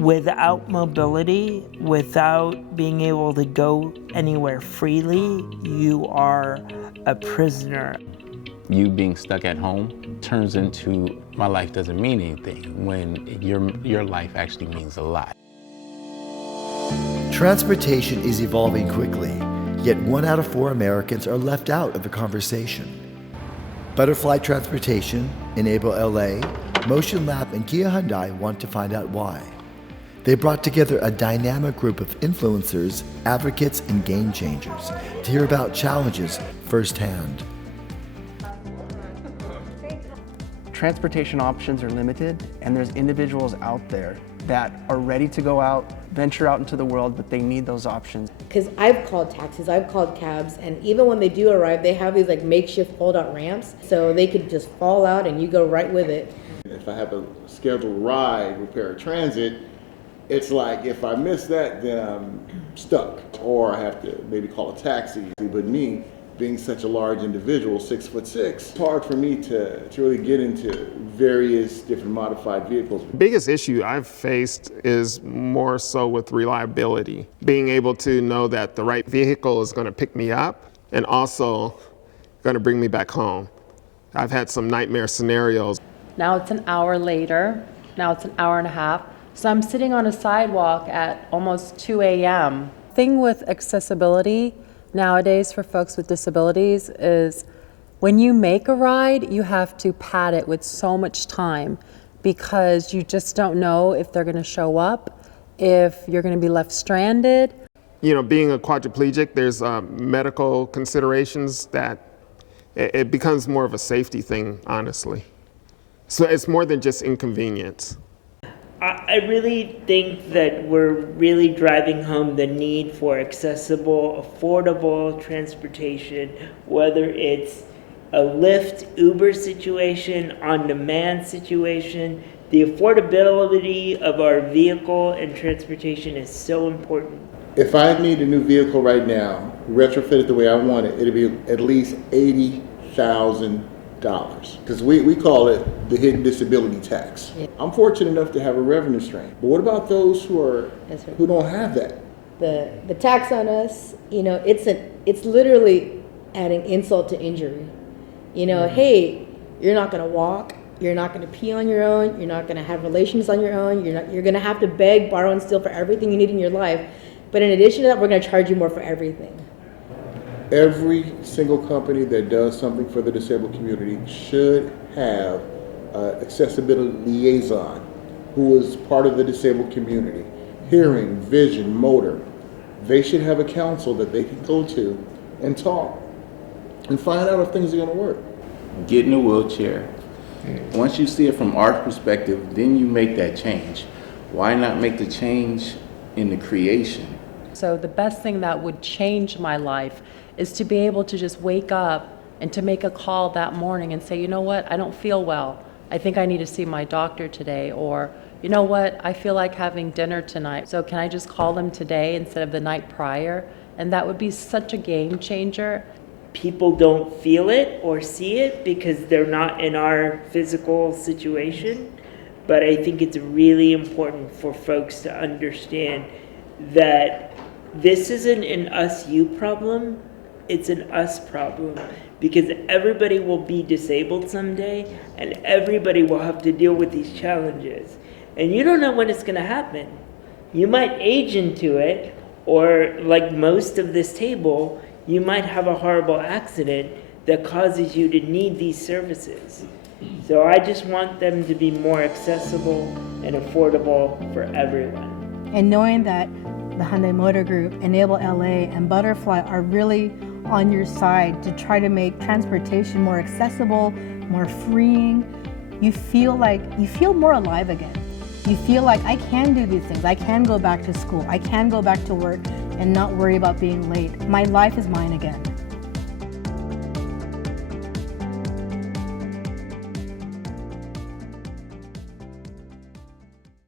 Without mobility, without being able to go anywhere freely, you are a prisoner. You being stuck at home turns into my life doesn't mean anything when your life actually means a lot. Transportation is evolving quickly, yet 1 out of 4 Americans are left out of the conversation. Butterfly Transportation, Enable LA, Motion Lab, and Kia Hyundai want to find out why. They brought together a dynamic group of influencers, advocates, and game changers to hear about challenges firsthand. Transportation options are limited, and there's individuals out there that are ready to go out, venture out into the world, but they need those options. Because I've called taxis, I've called cabs, and even when they do arrive, they have these like makeshift fold-out ramps, so they could just fall out and you go right with it. If I have a scheduled ride with paratransit, it's like if I miss that, then I'm stuck, or I have to maybe call a taxi. But me, being such a large individual, 6'6", it's hard for me to really get into various different modified vehicles. The biggest issue I've faced is more so with reliability. Being able to know that the right vehicle is going to pick me up and also going to bring me back home. I've had some nightmare scenarios. Now it's an hour later, now it's an hour and a half. So I'm sitting on a sidewalk at almost 2 a.m. Thing with accessibility nowadays for folks with disabilities is when you make a ride, you have to pad it with so much time because you just don't know if they're going to show up, if you're going to be left stranded. You know, being a quadriplegic, there's medical considerations that it becomes more of a safety thing, honestly. So it's more than just inconvenience. I really think that we're really driving home the need for accessible, affordable transportation, whether it's a Lyft, Uber situation, on-demand situation. The affordability of our vehicle and transportation is so important. If I need a new vehicle right now, retrofitted the way I want it, it'll be at least $80,000. Because we call it the hidden disability tax. Yeah. I'm fortunate enough to have a revenue stream. But what about those who don't have that? The tax on us, you know, it's literally adding insult to injury. You know, hey, you're not going to walk, you're not going to pee on your own, you're not going to have relations on your own, you're going to have to beg, borrow, and steal for everything you need in your life. But in addition to that, we're going to charge you more for everything. Every single company that does something for the disabled community should have an accessibility liaison who is part of the disabled community. Hearing, vision, motor. They should have a council that they can go to and talk and find out if things are going to work. Get in a wheelchair. Once you see it from our perspective, then you make that change. Why not make the change in the creation? So the best thing that would change my life is to be able to just wake up and to make a call that morning and say, you know what, I don't feel well. I think I need to see my doctor today. Or, you know what, I feel like having dinner tonight. So can I just call them today instead of the night prior? And that would be such a game changer. People don't feel it or see it because they're not in our physical situation. But I think it's really important for folks to understand that this isn't an us-you problem. It's an us problem because everybody will be disabled someday and everybody will have to deal with these challenges. And you don't know when it's going to happen. You might age into it, or like most of this table, you might have a horrible accident that causes you to need these services. So I just want them to be more accessible and affordable for everyone. And knowing that the Hyundai Motor Group, Enable LA, and Butterfly are really on your side to try to make transportation more accessible, more freeing. You feel more alive again. You feel like I can do these things. I can go back to school. I can go back to work and not worry about being late. My life is mine again.